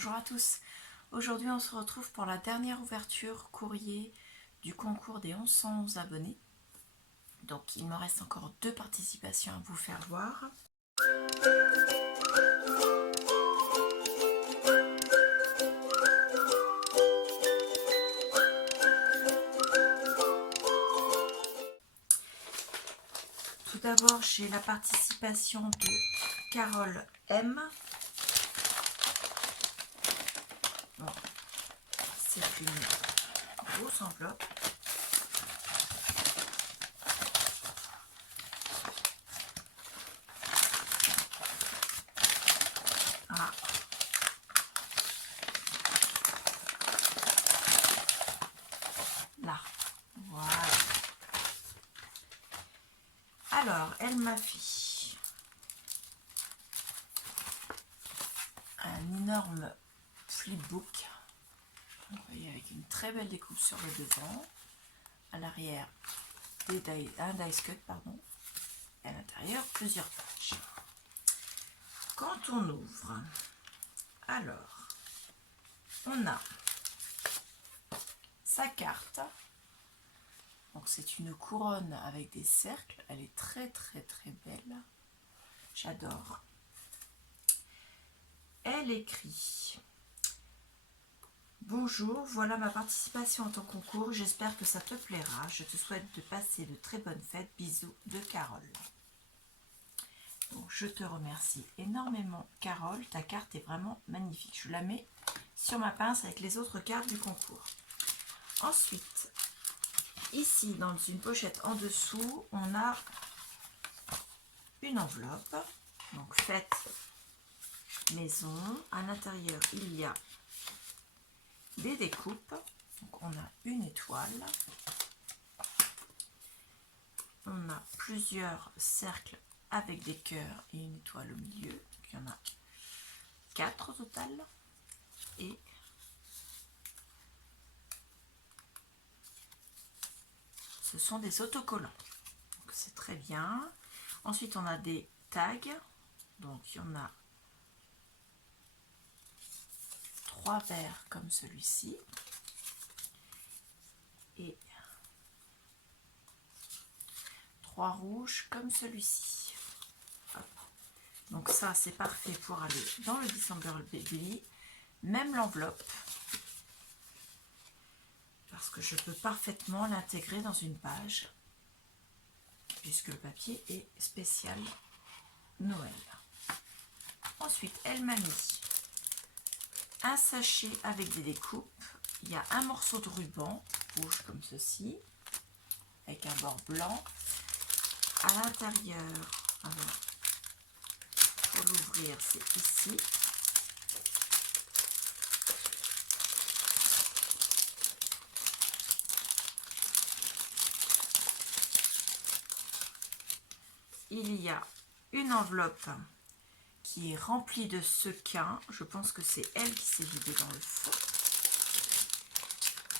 Bonjour à tous. Aujourd'hui, on se retrouve pour la dernière ouverture courrier du concours des 1111 abonnés. Donc, il me reste encore 2 participations à vous faire voir. Tout d'abord, j'ai la participation de Carole M. Bon, c'est une grosse enveloppe. Ah. Là, voilà. Alors, elle m'a fait un énorme flipbook. Vous voyez, avec une très belle découpe sur le devant, à l'arrière un dice cut, pardon, et à l'intérieur plusieurs pages. Quand on ouvre, alors on a sa carte. Donc c'est une couronne avec des cercles, elle est très belle, j'adore. Elle écrit: bonjour, voilà ma participation à ton concours, j'espère que ça te plaira, je te souhaite de passer de très bonnes fêtes, bisous de Carole. Donc, je te remercie énormément Carole, ta carte est vraiment magnifique, je la mets sur ma pince avec les autres cartes du concours. Ensuite, ici dans une pochette en dessous, on a une enveloppe, donc fête maison, à l'intérieur il y a des découpes, donc on a une étoile, on a plusieurs cercles avec des cœurs et une étoile au milieu, donc il y en a 4 au total, et ce sont des autocollants, donc c'est très bien. Ensuite on a des tags, donc il y en a 3 verts comme celui-ci et 3 rouges comme celui-ci. Donc ça c'est parfait pour aller dans le December Baby, même l'enveloppe, parce que je peux parfaitement l'intégrer dans une page puisque le papier est spécial Noël. Ensuite elle m'a mis un sachet avec des découpes, il y a un morceau de ruban rouge comme ceci avec un bord blanc à l'intérieur. Alors pour l'ouvrir c'est ici, il y a une enveloppe qui est remplie de sequins. Je pense que c'est elle qui s'est vidée dans le fond.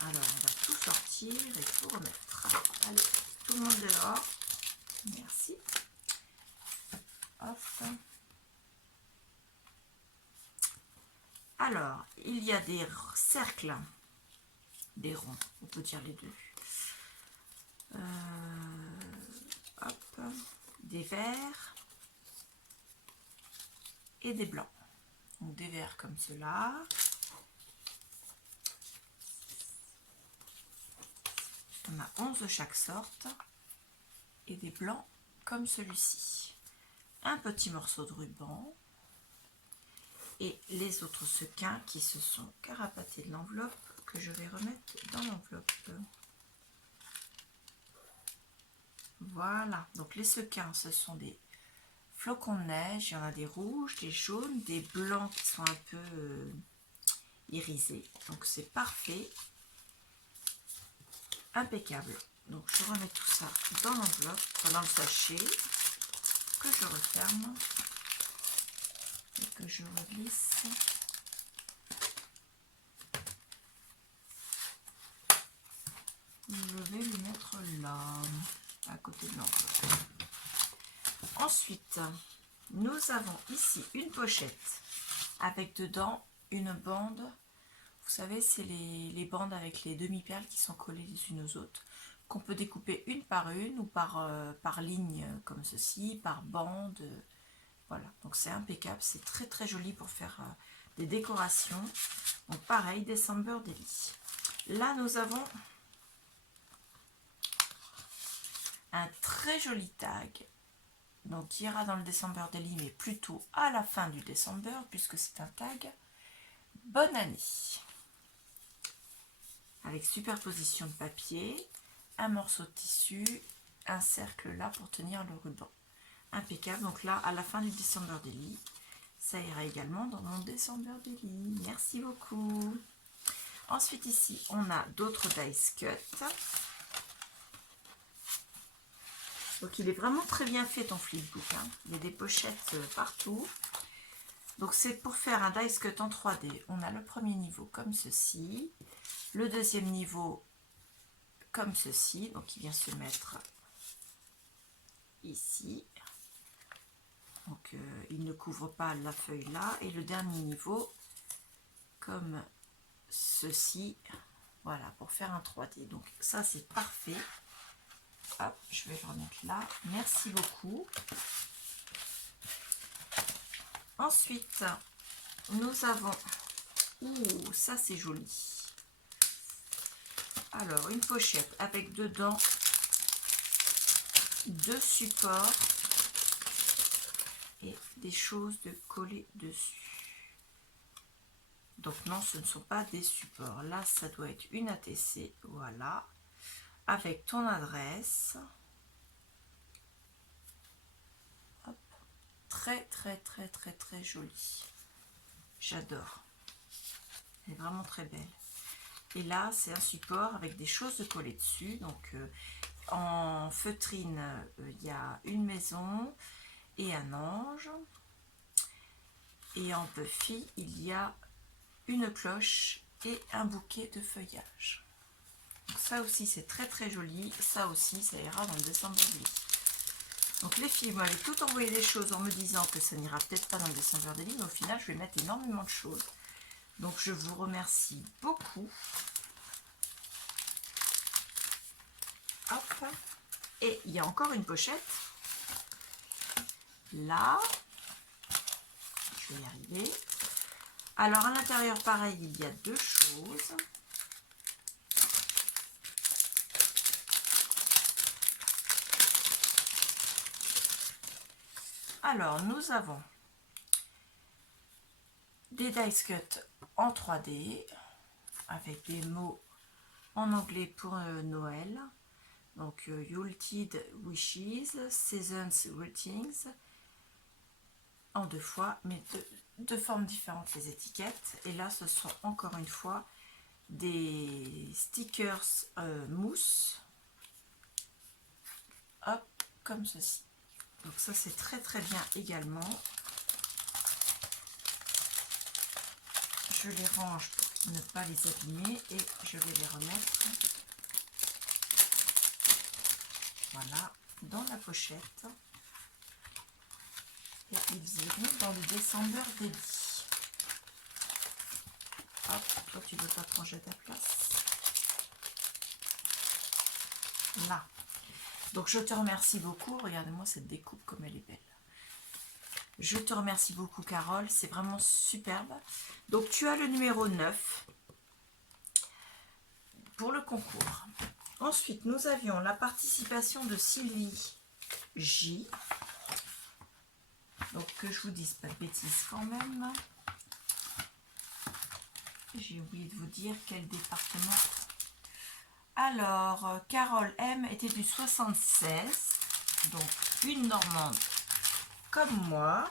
Alors on va tout sortir et tout remettre. Allez, tout le monde dehors. Merci. Hop. Alors, il y a des cercles, des ronds, on peut dire les deux. Hop, des verts et des blancs. Donc des verts comme cela. On a 11 de chaque sorte et des blancs comme celui-ci. Un petit morceau de ruban et les autres sequins qui se sont carapatés de l'enveloppe que je vais remettre dans l'enveloppe. Voilà, donc les sequins ce sont des flocons de neige, il y en a des rouges, des jaunes, des blancs qui sont un peu irisés, donc c'est parfait, impeccable. Donc je remets tout ça dans l'enveloppe, dans le sachet, que je referme et que je reglisse. Je vais lui mettre là, à côté de l'enveloppe. Ensuite, nous avons ici une pochette avec dedans une bande. Vous savez, c'est les bandes avec les demi-perles qui sont collées les unes aux autres, qu'on peut découper une ou par ligne comme ceci, par bande. Voilà, donc c'est impeccable, c'est très très joli pour faire des décorations. Donc pareil, December Daily. Là, nous avons un très joli tag, donc qui ira dans le December Daily, mais plutôt à la fin du December, puisque c'est un tag bonne année. Avec superposition de papier, un morceau de tissu, un cercle là pour tenir le ruban. Impeccable, donc là, à la fin du December Daily, ça ira également dans mon December Daily. Merci beaucoup. Ensuite, ici, on a d'autres dice cut. Donc, il est vraiment très bien fait, ton flipbook. Hein. Il y a des pochettes partout. Donc, c'est pour faire un dice cut en 3D. On a le premier niveau comme ceci. Le deuxième niveau comme ceci. Donc, il vient se mettre ici. Donc, il ne couvre pas la feuille là. Et le dernier niveau comme ceci. Voilà, pour faire un 3D. Donc, ça, c'est parfait. Hop, je vais le remettre là. Merci beaucoup. Ensuite, nous avons... Ouh, ça c'est joli. Alors, une pochette avec dedans 2 supports et des choses de coller dessus. Donc non, ce ne sont pas des supports. Là, ça doit être une ATC. Voilà. Avec ton adresse. Hop. Très très très très très jolie. J'adore. Elle est vraiment très belle. Et là, c'est un support avec des choses de coller dessus. Donc, en feutrine, il y a une maison et un ange. Et en puffy, il y a une cloche et un bouquet de feuillage. Donc ça aussi, c'est très très joli. Ça aussi, ça ira dans le December Daily. Donc les filles m'avaient tout envoyé des choses en me disant que ça n'ira peut-être pas dans le December Daily, mais au final, je vais mettre énormément de choses. Donc je vous remercie beaucoup. Hop. Et il y a encore une pochette. Là. Je vais y arriver. Alors à l'intérieur, pareil, il y a 2 choses. Alors, nous avons des dice cut en 3D avec des mots en anglais pour Noël. Donc, Yuletide Wishes, Seasons Greetings, en 2 fois, mais de formes différentes les étiquettes. Et là, ce sont encore une fois des stickers mousse. Hop, comme ceci. Donc ça c'est très très bien également. Je les range pour ne pas les abîmer et je vais les remettre, voilà, dans la pochette. Et ils iront dans le December Daily. Hop, toi tu ne veux pas te ranger à ta place. Là. Donc je te remercie beaucoup. Regardez-moi cette découpe comme elle est belle. Je te remercie beaucoup Carole, c'est vraiment superbe. Donc tu as le numéro 9 pour le concours. Ensuite nous avions la participation de Sylvie J. Donc que je vous dise pas de bêtises quand même. J'ai oublié de vous dire quel département. Alors, Carole M était du 76, donc une Normande comme moi.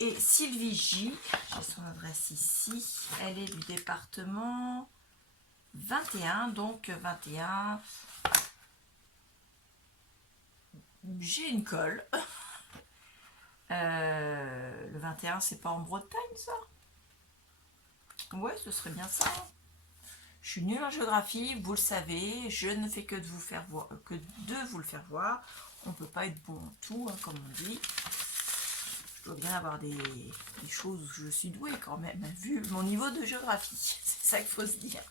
Et Sylvie J, j'ai son adresse ici, elle est du département 21, donc 21. J'ai une colle. Le 21, c'est pas en Bretagne, ça? Ouais, ce serait bien ça. Je suis nulle en géographie, vous le savez, je ne fais que de vous faire voir, On ne peut pas être bon en tout, hein, comme on dit. dois bien avoir des choses où je suis douée quand même, vu mon niveau de géographie. C'est ça qu'il faut se dire.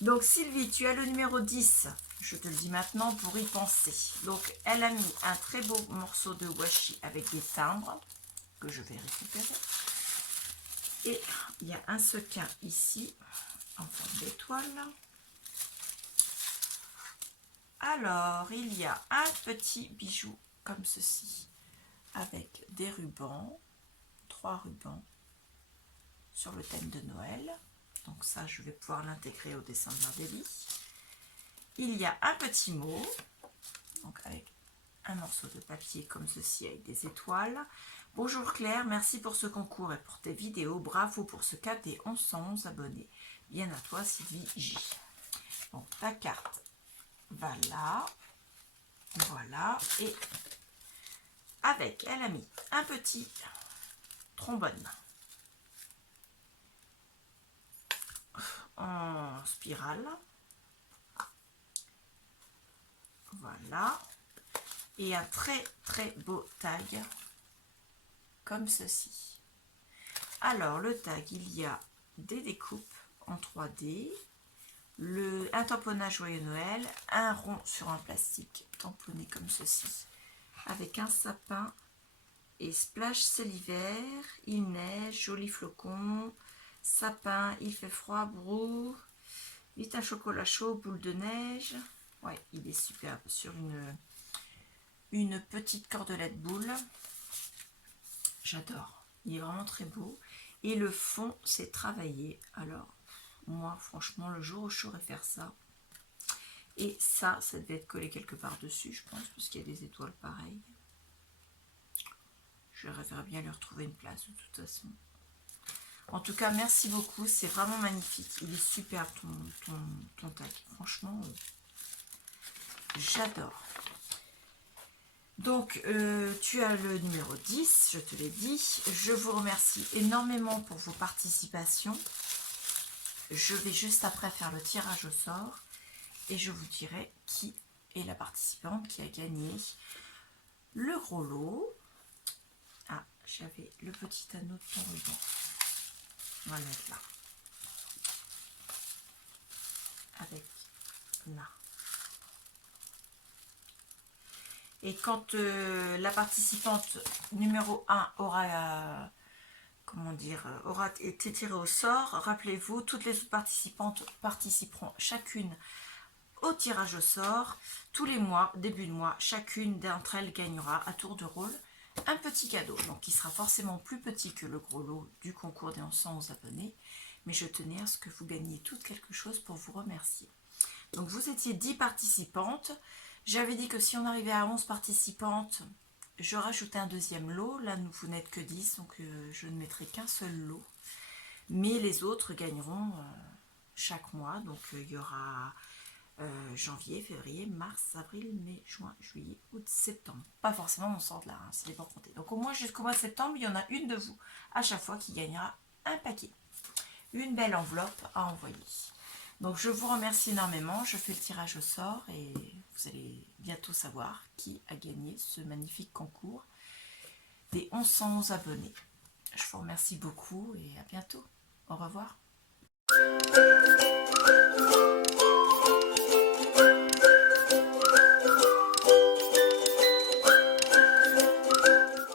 Donc Sylvie, tu as le numéro 10. Je te le dis maintenant pour y penser. Donc elle a mis un très beau morceau de washi avec des timbres que je vais récupérer. Et il y a un sequin ici en forme d'étoile. Alors il y a un petit bijou comme ceci avec des rubans, 3 rubans sur le thème de Noël. Donc ça, je vais pouvoir l'intégrer au dessin de l'Ardélie. Il y a un petit mot, donc avec un morceau de papier comme ceci avec des étoiles. Bonjour Claire, merci pour ce concours et pour tes vidéos. Bravo pour ce cap des 1111 abonnés. Bien à toi Sylvie J. Donc ta carte va là. Voilà. Et avec, elle a mis un petit trombone en spirale. Voilà. Et un très très beau tag comme ceci. Alors le tag, il y a des découpes en 3D, un tamponnage Joyeux Noël, un rond sur un plastique tamponné comme ceci, avec un sapin et splash c'est l'hiver, il neige, joli flocon, sapin, il fait froid, brou, vite un chocolat chaud, boule de neige. Ouais, il est superbe sur une petite cordelette boule. J'adore, il est vraiment très beau. Et le fond, c'est travaillé. Alors, moi, franchement, le jour où je saurais faire ça, et ça devait être collé quelque part dessus, je pense, parce qu'il y a des étoiles pareilles. Je verrais bien lui retrouver une place, de toute façon. En tout cas, merci beaucoup, c'est vraiment magnifique. Il est superbe, ton tag. Franchement, j'adore. Donc, tu as le numéro 10, je te l'ai dit. Je vous remercie énormément pour vos participations. Je vais juste après faire le tirage au sort et je vous dirai qui est la participante qui a gagné le gros lot. Ah, j'avais le petit anneau de ton ruban. On va le mettre là. Avec là. Et quand la participante numéro 1 aura, aura été tirée au sort, rappelez-vous, toutes les autres participantes participeront chacune au tirage au sort. Tous les mois, début de mois, chacune d'entre elles gagnera à tour de rôle un petit cadeau. Donc, qui sera forcément plus petit que le gros lot du concours des 1111 abonnés. Mais je tenais à ce que vous gagniez toutes quelque chose pour vous remercier. Donc, vous étiez 10 participantes. J'avais dit que si on arrivait à 11 participantes, je rajoutais un deuxième lot. Là, vous n'êtes que 10, donc je ne mettrai qu'un seul lot. Mais les autres gagneront chaque mois. Donc, il y aura janvier, février, mars, avril, mai, juin, juillet, août, septembre. Pas forcément on sort de là, hein, c'est pas compté. Donc, au moins jusqu'au mois de septembre, il y en a une de vous à chaque fois qui gagnera un paquet. Une belle enveloppe à envoyer. Donc je vous remercie énormément, je fais le tirage au sort et vous allez bientôt savoir qui a gagné ce magnifique concours des 1111 abonnés. Je vous remercie beaucoup et à bientôt. Au revoir.